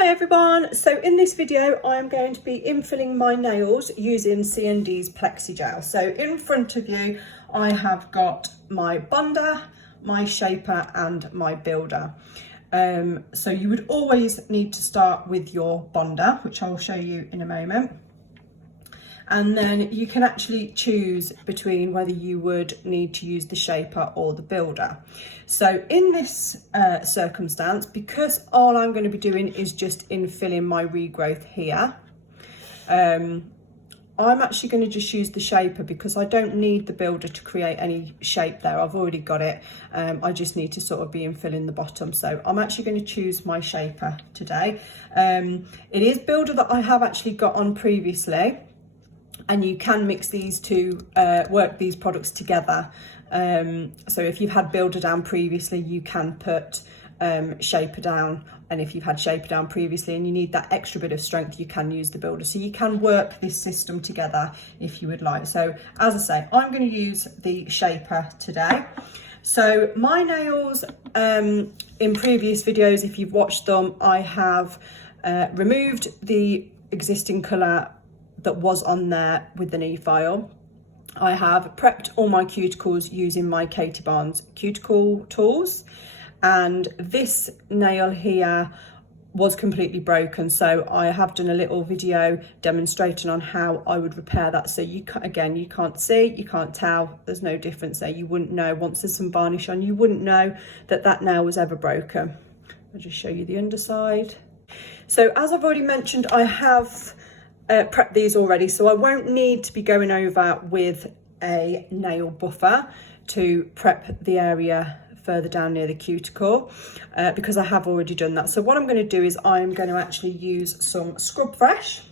Hi everyone, so in this video I'm going to be infilling my nails using CND's Plexigel. So in front of you I have got my bonder, my shaper and my builder. So you would always need to start with your bonder, which I will show you in a moment. And then you can actually choose between whether you would need to use the shaper or the builder. So in this circumstance, because all I'm going to be doing is just infilling my regrowth here, I'm actually going to just use the shaper because I don't need the builder to create any shape there. I've already got it. I just need to sort of be infilling the bottom. So I'm actually going to choose my shaper today. It is builder that I have actually got on previously. And you can mix these two, work these products together. So if you've had builder down previously, you can put shaper down. And if you've had shaper down previously and you need that extra bit of strength, you can use the builder. So you can work this system together if you would like. So as I say, I'm going to use the shaper today. So my nails, in previous videos, if you've watched them, I have removed the existing colour that was on there with the knee file. I have prepped all my cuticles using my Katie Barnes cuticle tools, and this nail here was completely broken, so I have done a little video demonstrating on how I would repair that. So you can't see, you can't tell, there's no difference there. You wouldn't know, once there's some varnish on, you wouldn't know that that nail was ever broken. I'll just show you the underside. So as I've already mentioned, I have prep these already, so I won't need to be going over with a nail buffer to prep the area further down near the cuticle because I have already done that. So what I'm going to do is I'm going to actually use some Scrub Fresh,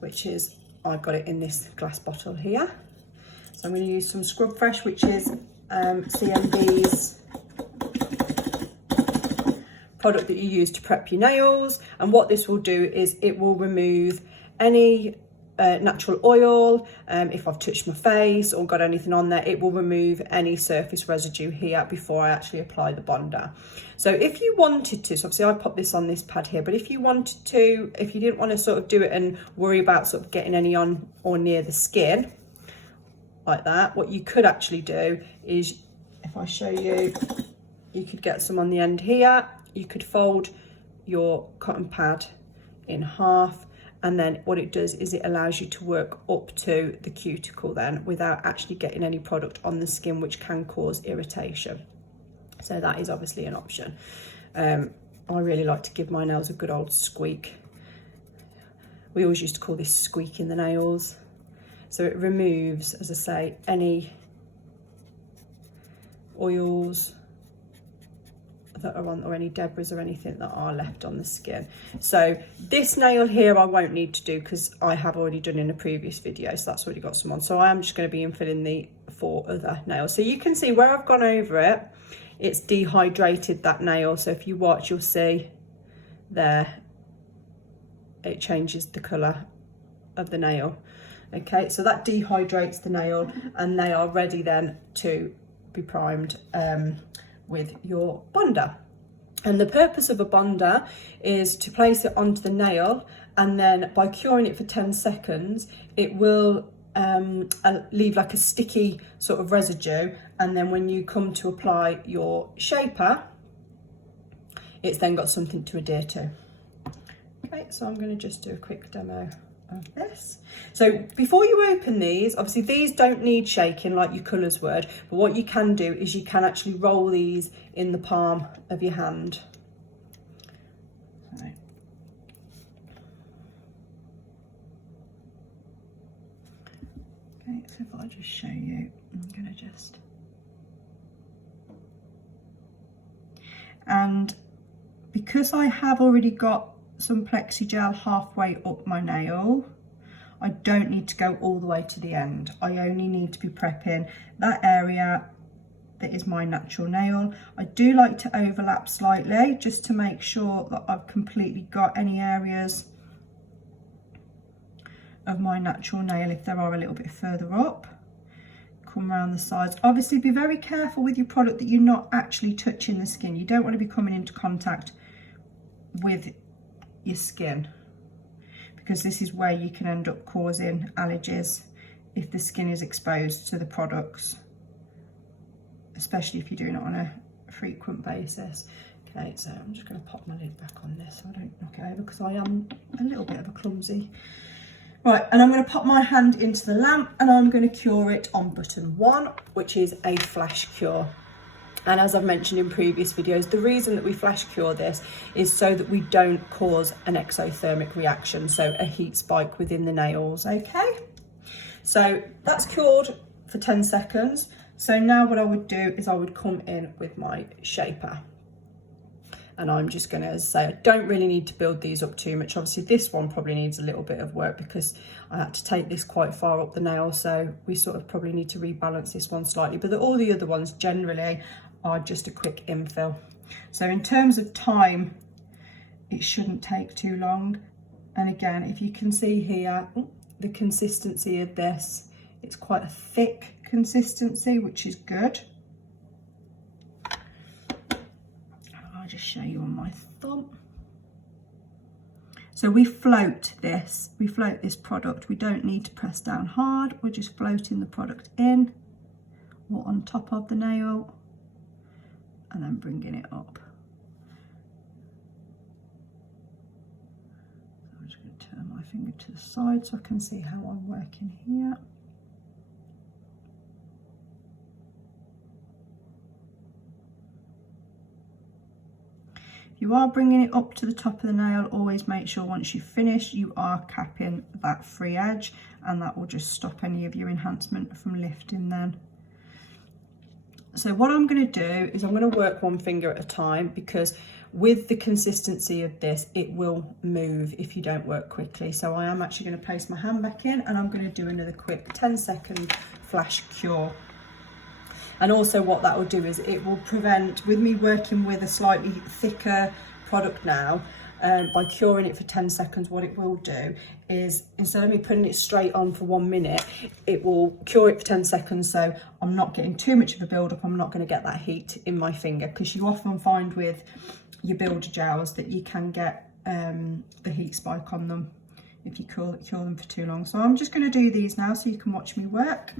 which is, I've got it in this glass bottle here. So I'm going to use some Scrub Fresh, which is CND's product that you use to prep your nails. And what this will do is it will remove any natural oil. If I've touched my face or got anything on there, it will remove any surface residue here before I actually apply the bonder. So if you wanted to, so obviously I pop this on this pad here, but if you wanted to, if you didn't want to sort of do it and worry about sort of getting any on or near the skin like that, what you could actually do is, if I show you, you could get some on the end here. You could fold your cotton pad in half, and then what it does is it allows you to work up to the cuticle then without actually getting any product on the skin, which can cause irritation. So that is obviously an option. I really like to give my nails a good old squeak. We always used to call this squeaking the nails. So it removes, as I say, any oils that are on, or any debris or anything that are left on the skin. So this nail here I won't need to do because I have already done in a previous video, so that's already got some on. So I am just going to be infilling the 4 other nails. So you can see where I've gone over it, it's dehydrated that nail. So if you watch, you'll see there it changes the colour of the nail. Okay, so that dehydrates the nail and they are ready then to be primed with your bonder. And the purpose of a bonder is to place it onto the nail, and then by curing it for 10 seconds it will leave like a sticky sort of residue, and then when you come to apply your shaper it's then got something to adhere to. Okay, so I'm going to just do a quick demo of this. So before you open these, obviously these don't need shaking like your colours would, but what you can do is you can actually roll these in the palm of your hand. Okay, so if I just show you, I'm going to just, and because I have already got some Plexigel halfway up my nail, I don't need to go all the way to the end. I only need to be prepping that area that is my natural nail. I do like to overlap slightly just to make sure that I've completely got any areas of my natural nail if there are a little bit further up. Come around the sides. Obviously be very careful with your product that you're not actually touching the skin. You don't want to be coming into contact with your skin, because this is where you can end up causing allergies if the skin is exposed to the products, especially if you're doing it on a frequent basis. Okay, so I'm just going to pop my lid back on this so I don't knock it over, because I am a little bit of a clumsy. Right, and I'm going to pop my hand into the lamp and I'm going to cure it on button 1, which is a flash cure. And as I've mentioned in previous videos, the reason that we flash cure this is so that we don't cause an exothermic reaction, so a heat spike within the nails, okay? So that's cured for 10 seconds. So now what I would do is I would come in with my shaper. And I'm just going to say, I don't really need to build these up too much. Obviously this one probably needs a little bit of work because I had to take this quite far up the nail. So we sort of probably need to rebalance this one slightly. But all the other ones generally are just a quick infill. So in terms of time, it shouldn't take too long. And again, if you can see here, the consistency of this, it's quite a thick consistency, which is good. Just show you on my thumb. So we float this product. We don't need to press down hard. We're just floating the product in or on top of the nail and then bringing it up. So I'm just going to turn my finger to the side so I can see how I'm working here. You are bringing it up to the top of the nail. Always make sure once you've finished, you are capping that free edge, and that will just stop any of your enhancement from lifting then. So what I'm going to do is I'm going to work one finger at a time, because with the consistency of this, it will move if you don't work quickly. So I am actually going to place my hand back in and I'm going to do another quick 10-second flash cure. And also what that will do is it will prevent, with me working with a slightly thicker product now, by curing it for 10 seconds, what it will do is, instead of me putting it straight on for 1 minute, it will cure it for 10 seconds. So I'm not getting too much of a build-up. I'm not going to get that heat in my finger, because you often find with your builder gels that you can get the heat spike on them if you cure them for too long. So I'm just going to do these now so you can watch me work.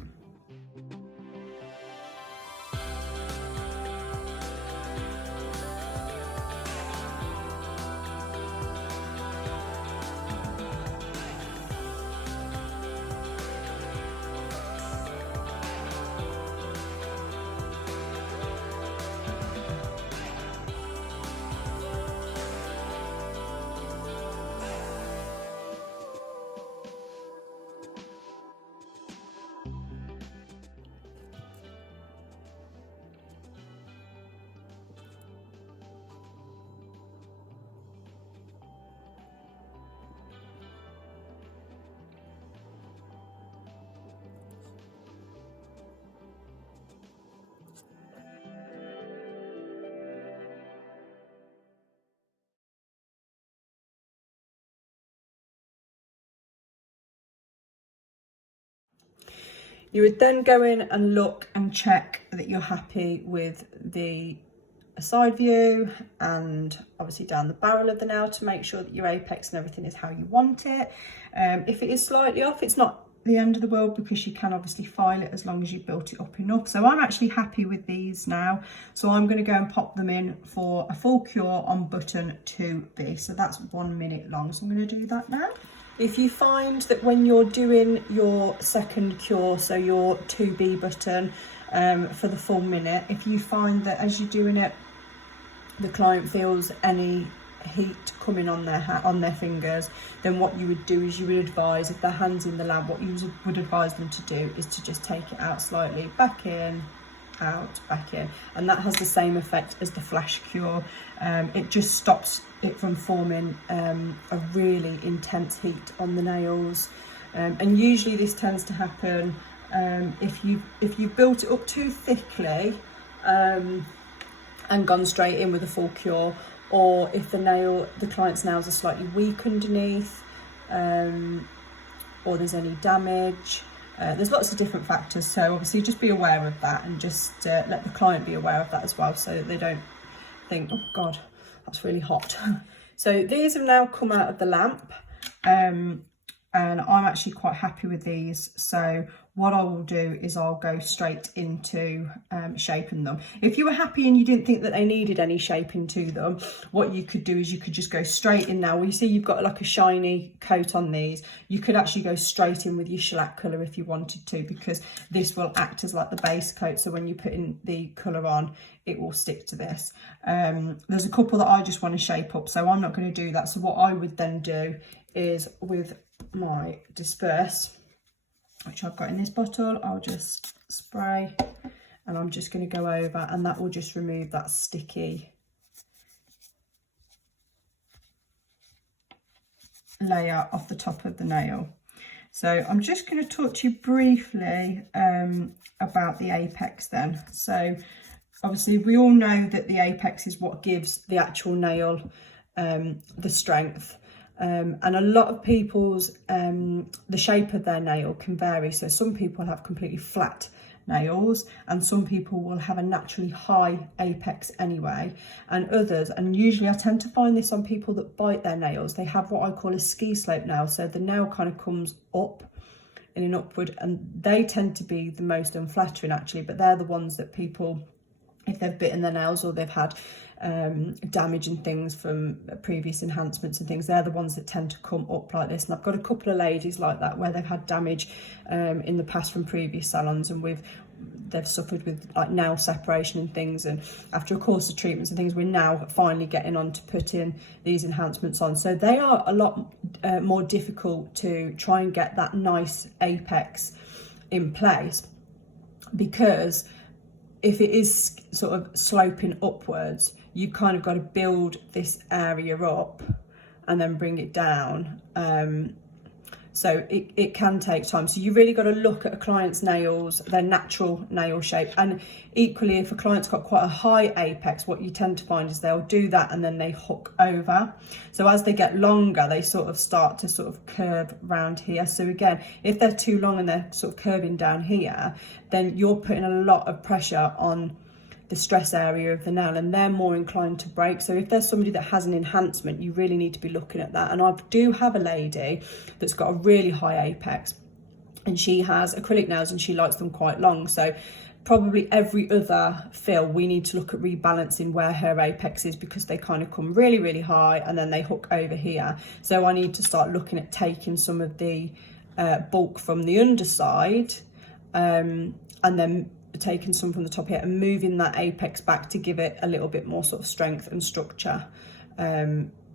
You would then go in and look and check that you're happy with the side view and obviously down the barrel of the nail to make sure that your apex and everything is how you want it. If it is slightly off, it's not the end of the world, because you can obviously file it as long as you built it up enough. So I'm actually happy with these now. So I'm going to go and pop them in for a full cure on button 2B. So that's 1 minute long. So I'm going to do that now. If you find that when you're doing your second cure, so your 2B button for the full minute, if you find that as you're doing it, the client feels any heat coming on their fingers, then what you would do is you would advise, if their hand's in the lab, what you would advise them to do is to just take it out slightly, back in, out, back in, and that has the same effect as the flash cure. It just stops it from forming a really intense heat on the nails, and usually this tends to happen if you've built it up too thickly and gone straight in with a full cure, or if the client's nails are slightly weak underneath, or there's any damage. There's lots of different factors, so obviously just be aware of that, and just let the client be aware of that as well, so that they don't think, oh God, that's really hot. So these have now come out of the lamp, and I'm actually quite happy with these. So what I will do is I'll go straight into shaping them. If you were happy and you didn't think that they needed any shaping to them, what you could do is you could just go straight in now. Well, you see you've got like a shiny coat on these. You could actually go straight in with your shellac colour if you wanted to, because this will act as like the base coat. So when you put in the colour on, it will stick to this. There's a couple that I just want to shape up, so I'm not going to do that. So what I would then do is with my disperse, which I've got in this bottle, I'll just spray, and I'm just going to go over, and that will just remove that sticky layer off the top of the nail. So I'm just going to talk to you briefly about the apex then. So obviously we all know that the apex is what gives the actual nail the strength. And a lot of people's, the shape of their nail can vary. So some people have completely flat nails, and some people will have a naturally high apex anyway, and others, and usually I tend to find this on people that bite their nails, they have what I call a ski slope nail. So the nail kind of comes up in an upward, and they tend to be the most unflattering actually, but they're the ones that people, if they've bitten their nails or they've had damage and things from previous enhancements and things, they're the ones that tend to come up like this. And I've got a couple of ladies like that where they've had damage in the past from previous salons, and they've suffered with like nail separation and things, and after a course of treatments and things, we're now finally getting on to put in these enhancements on. So they are a lot more difficult to try and get that nice apex in place, because if it is sort of sloping upwards, you kind of got to build this area up and then bring it down. So it can take time. So you really got to look at a client's nails, their natural nail shape. And equally, if a client's got quite a high apex, what you tend to find is they'll do that and then they hook over. So as they get longer, they sort of start to sort of curve round here. So again, if they're too long and they're sort of curving down here, then you're putting a lot of pressure on the stress area of the nail, and they're more inclined to break. So if there's somebody that has an enhancement, you really need to be looking at that. And I do have a lady that's got a really high apex, and she has acrylic nails and she likes them quite long. So probably every other fill, we need to look at rebalancing where her apex is, because they kind of come really, really high and then they hook over here. So I need to start looking at taking some of the bulk from the underside, and then taking some from the top here and moving that apex back to give it a little bit more sort of strength and structure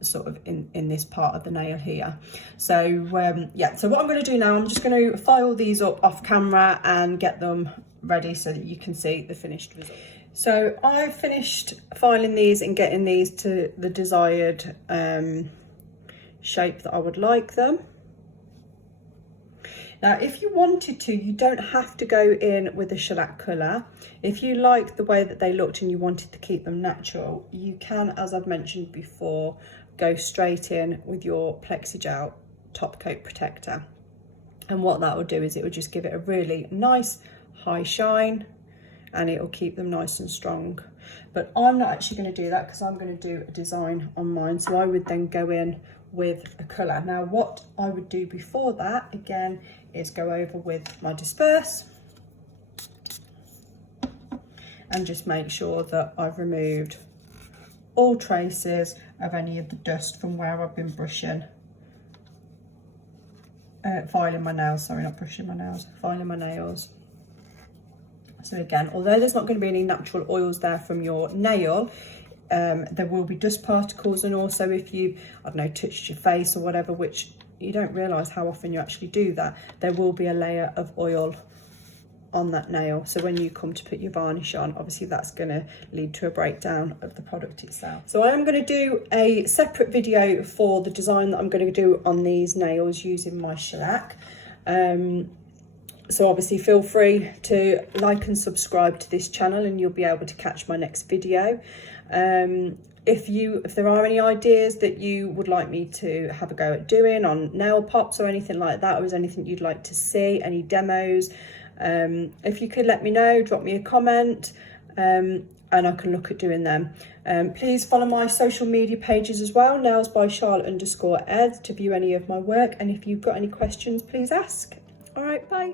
sort of in this part of the nail here. So yeah, so what I'm going to do now, I'm just going to file these up off camera and get them ready so that you can see the finished result. So I've finished filing these and getting these to the desired shape that I would like them. Now, if you wanted to, you don't have to go in with a shellac colour. If you like the way that they looked and you wanted to keep them natural, you can, as I've mentioned before, go straight in with your Plexigel top coat protector. And what that will do is it will just give it a really nice high shine, and it will keep them nice and strong. But I'm not actually going to do that because I'm going to do a design on mine. So I would then go in with a colour. Now what I would do before that, again, is go over with my disperse and just make sure that I've removed all traces of any of the dust from where I've been brushing, filing my nails, sorry, not brushing my nails, filing my nails. So again, although there's not going to be any natural oils there from your nail, there will be dust particles, and also if you, I don't know, touched your face or whatever, which you don't realise how often you actually do that, there will be a layer of oil on that nail. So when you come to put your varnish on, obviously that's going to lead to a breakdown of the product itself. So I am going to do a separate video for the design that I'm going to do on these nails using my shellac. So obviously feel free to like and subscribe to this channel and you'll be able to catch my next video. If there are any ideas that you would like me to have a go at doing on nail pops or anything like that, or is anything you'd like to see, any demos, if you could let me know, drop me a comment, and and I can look at doing them. Please follow my social media pages as well, nails by Charlotte_Ed, to view any of my work. And if you've got any questions, please ask. All right, bye.